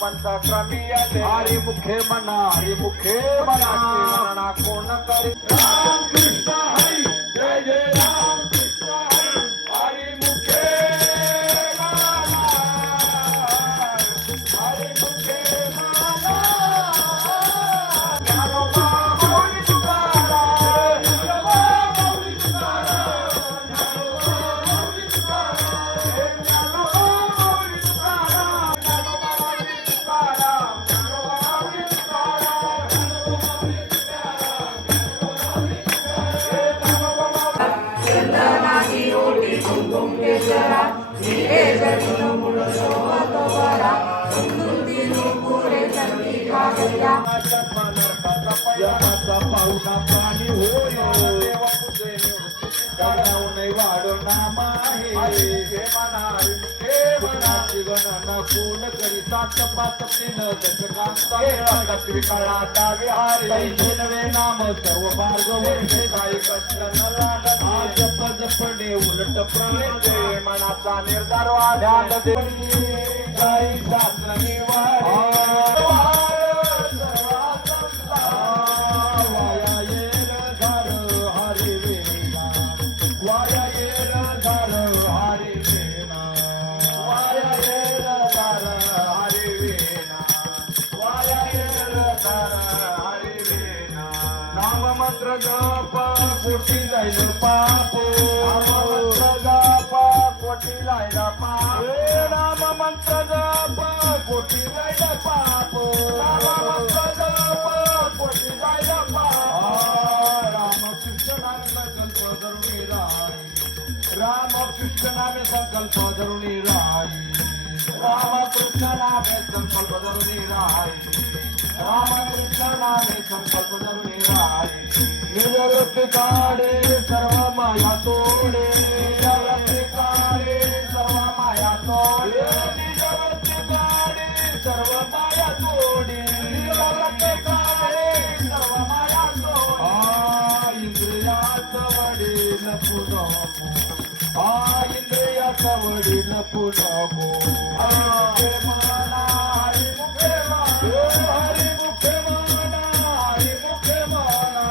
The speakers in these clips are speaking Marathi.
पंच क्रमी आले हरी मुखे म्हणा हरी मुखे म्हणा म्हणा कोण करी राम कृष्ण हरी जय जय राम कृष्ण हरी हरी मुखे म्हणा हरी मुखे म्हणा ज्ञानोबा माऊली तुकाराम ज्ञानोबा माऊली तुकाराम ज्ञानोबा माऊली तुकाराम ज्ञानोबा माऊली तुकाराम ज्ञानोबा माऊली तुकाराम ज्ञानोबा माऊली तुकाराम चंदनाची रोटी कुंकुम केशरा हिरे जडून मूळ शोभत बरा समृद्धी नुपुरे चंदी कागद्या जगाचा पाहुणा पाणी होय गाण्याहून वाढो नाम आहे हे म्हणा गणना कोण करी सात पाच तीन दशकांचा त्रिकाळाचा विहार पैसे नवे नाम सर्व मार्ग वरचे काही कष्ट न लागत हा जप जपणे उलट प्रवेश मनाचा निर्धार वाढ्यात काही शास्त्र मंत्र जप कोटी जाईल पाप मंत्र जप कोटी जाईल पाप नाम मंत्र जप कोटी जाईल पाप नाम मंत्र जप कोटी जाईल पाप रामकृष्ण नामे संकल्प धरुणी राई रामकृष्ण नामे संकल्प धरुणी राई रामकृष्ण नामे संकल्प धरुणी राई रामकृष्ण नामे संकल्प धरुणी राई निरवृत्ती काढे सर्व माया तोडे निरवृत्ती काढे सर्व माया तोडे निरवृत्ती काढे सर्व माया तोडे निरवृत्ती काढे सर्व माया तोडे इंद्रियाचं वडील पुनमो इंद्रियाचं वडील पुनमो हरी म्हणा हरी मुखे म्हणा हरी मुखे म्हणा हरी मुखे म्हणा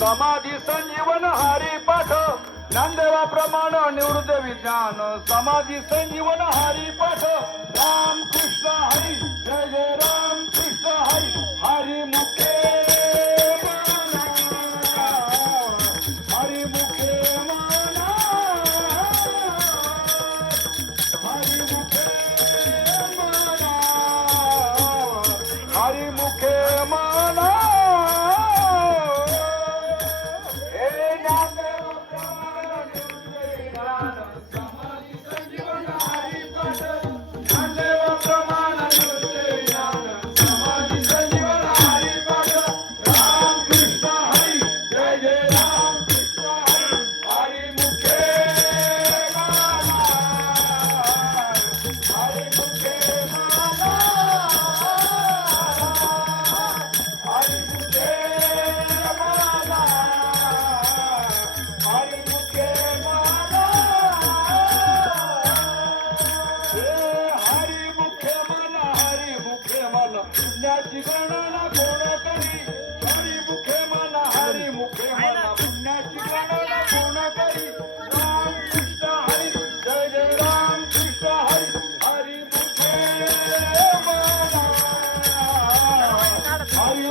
समाधी संजीवन हरी पाठ नामदेवा प्रमाण निवृत्त विज्ञान समाधी संजीवन हरी पाठ राम कृष्ण हरी जय जय राम कृष्ण हरी हरी मुखे हरी मुखे म्हणा हरी मुखे म्हणा हरी मुखे म्हणा Sunday.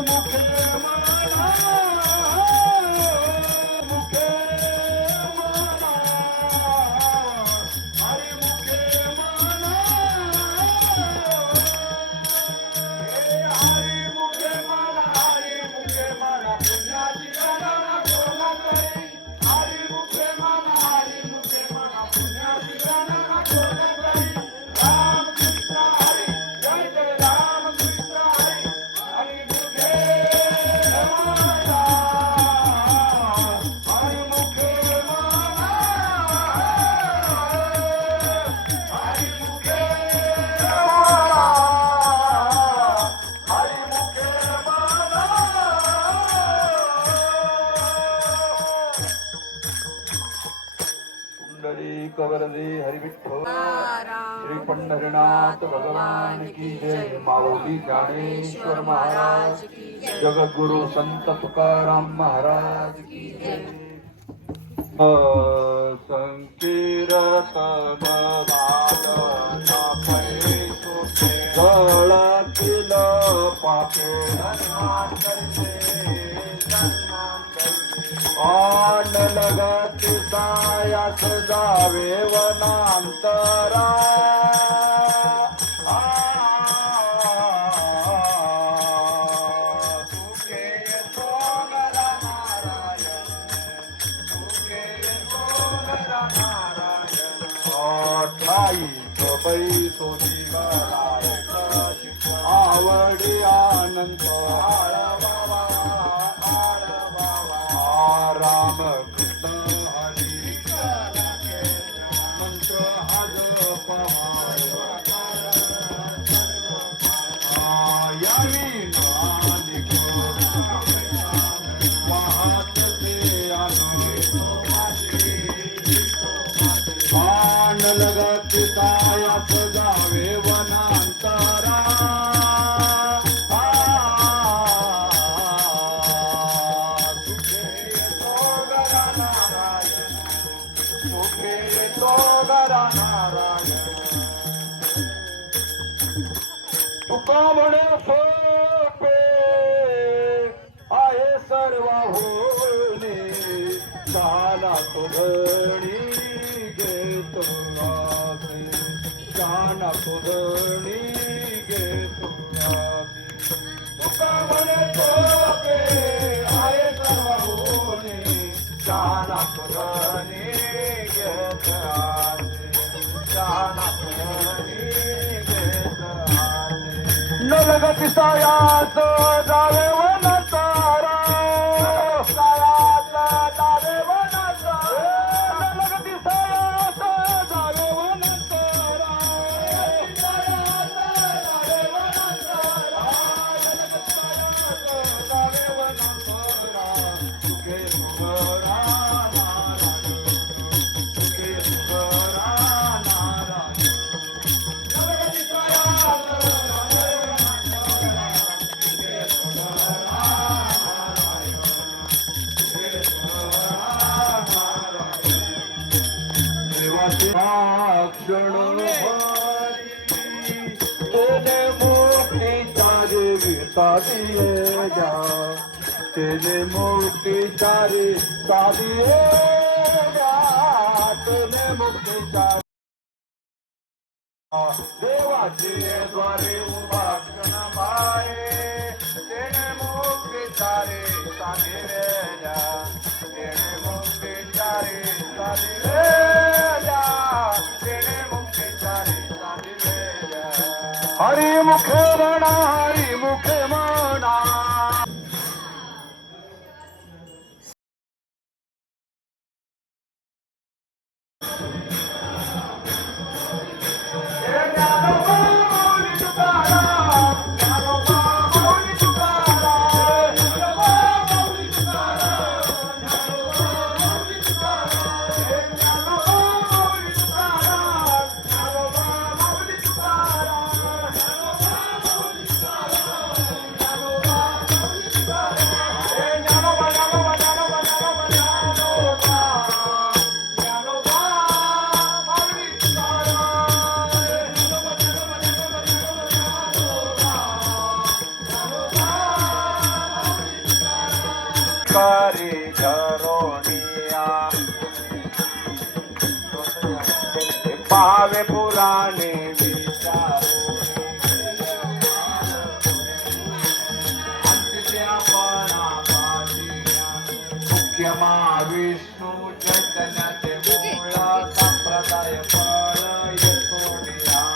मुखे मना मुखे मना हरि मुखे मना हरि मुखे मना पुण्याची गणना कोण करी हरि मुखे मना पुण्याची गणना कोण करी राम कृष्ण हरी जय जय राम कृष्ण हरी हरि मुखे मना हरि मुखे मना हरि मुखे मना हरि मुखे मना पुंडलिक वरदे हरि विठ्ठल श्री पंढरीनाथ भगवान की जय माऊली ज्ञानेश्वर महाराज की जय जगद्गुरु संत तुकाराम महाराज की जय संकीर्तन वादना पैसोचे गळातील पापे आन लगत सायास जावे वनांतरा सुखे येतो नरा नारायण सुखे येतो नरा नारायण ठाई बैसो आवडी आनंद राम कृष्ण हरी मंत्र हज यावी पाहत ते पान लगत सायास जावे वनांतरा तुका म्हणे सोपे आहे सर्व होणे झाला तो धणी घेतो आसे झाला तो धणी घेतो आसे तुका म्हणे सोपे आहे सर्व होणे झाला तो धणी घेतो आसे झाला तो धणी घेतो न लगत सायास जावे वनतारा सायास जावे वनतारा न लगत सायास जावे वनतारा सायास जावे वनतारा जावे वनतारा सुखे सुखरा नारायण सुखे सुखरा नारायण न लगत सायास क्षण तेने मुक्ति चारे साधिए जा तेने मुक्ति चारे साधिए जा तेने मुक्ति चारे देवाचे द्वारे उभा क्षण मारे तेने मुक्ति चारे साधिए जा तेने मुक्ति चारे साधिए हरि मुखे मना हरि मुखे मना करी धरोनिया पावे पुराणे विचारू मुख्य महाविष्णू चैतन्याचे मूळ संप्रदाय फळ यशोनिया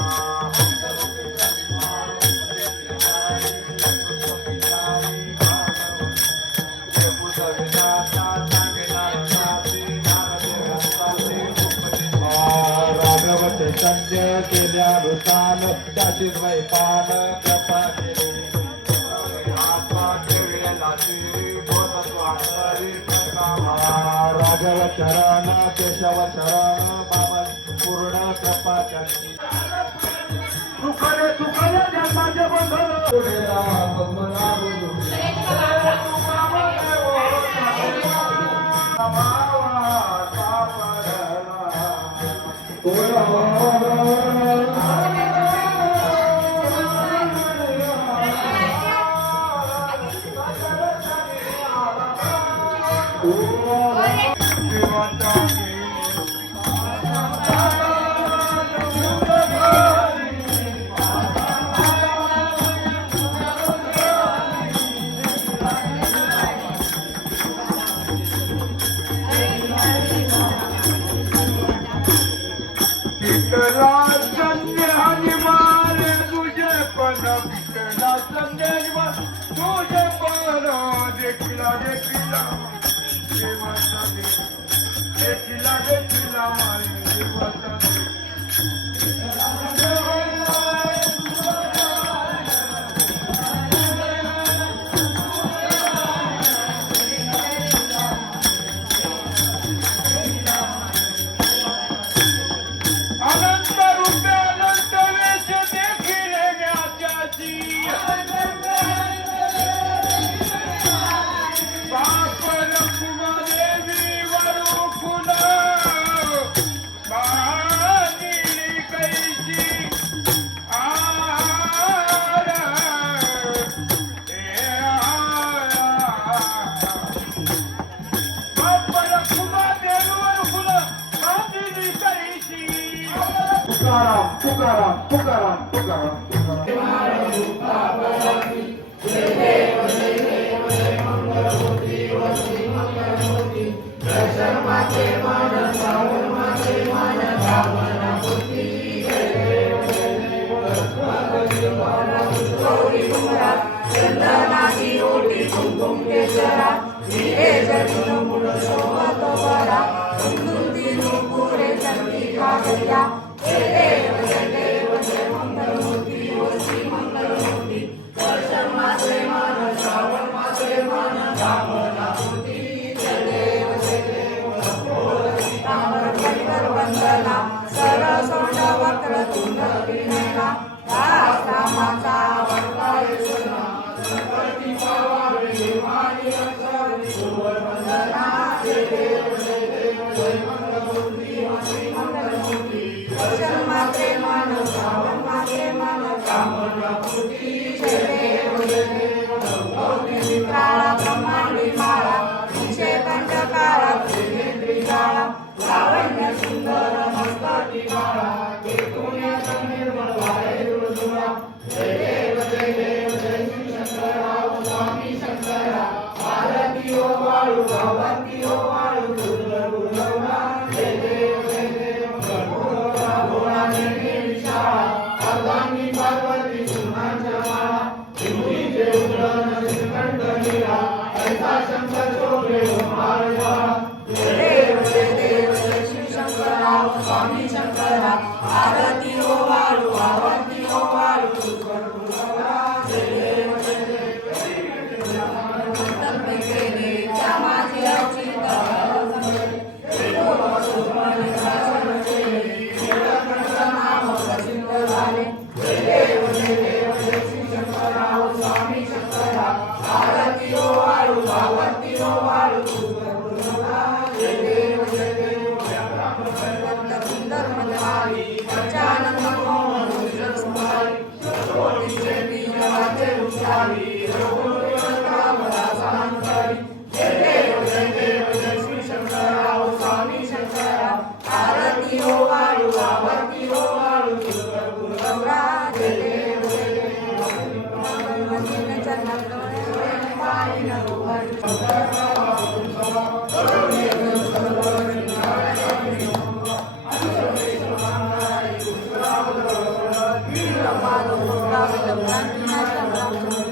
राघव चैतन्य केल्या वृतान त्याची पान कृपा केली राघव चरण केशव चरण बाबा पूर्ण कृपा त्यांची सुखले जन्माचे बंधन तुकाराम तुकाराम तुकाराम चंदनाची रोटी कुंकुम केशरा हिरे जडित मूळ शोभत बरा सुंदुंती नुपुरे चंद्रिका गया हे देव जय मंगलमूर्ती ओ श्री मंगलमूर्ती दर्शन मात्रे मन श्रावण मात्रे मन कामना मूर्ती जय देव ताम्र परिकर वंदना सरसोंड वक्र तुंड विनयना दास रामाचा वरदाय सुना गणपती पावावे निर्माणी अक्षर सुवर वंदना जय देव जय मंगलमूर्ती ओ श्री मंगलमूर्ती दर्शन मात्रे मन श्रावण मात्रे मन कामना मूर्ती जय देव मित्राला ब्रह्मांडी माळा विषय कंठकारा त्रिनेत्री जाळा लावण्य सुंदर मस्तकी बाळा पुण्याचा निर्मळ वायू जुळा जय देव जय शंकरराव स्वामी शंकरा आरती ओ वाळू भगवती ओ वाळू दुर्लभा जय देव भोळा भोळा निर्मळ शाळा अगामी पार्वती सुनांच्या माळा हिंदीचे उद्रण श्रीकंठ नीरा ऐसा शंकर शोभे माळ ज्वाळा जय देव शिव शंकराव स्वामी शंकरा आरती ओ वाळू आरती ओ वाळू दुर्लभा जय देव तत्मे केले त्या माझी अवचित नाम प्रसिद्ध झाले जय देव शिव शंकराव स्वामी शंकरा आरती ओ वाळू भगवती ओ वाळू दुर्लभा जय देव सुंदर मधुमारी पंचानंद मोहन सुंदर सुमारी ज्योतीचे दिव्य वाचे उचारी रघुवीर राम दासांकरी जय देव गांठीनाथ प्राप्त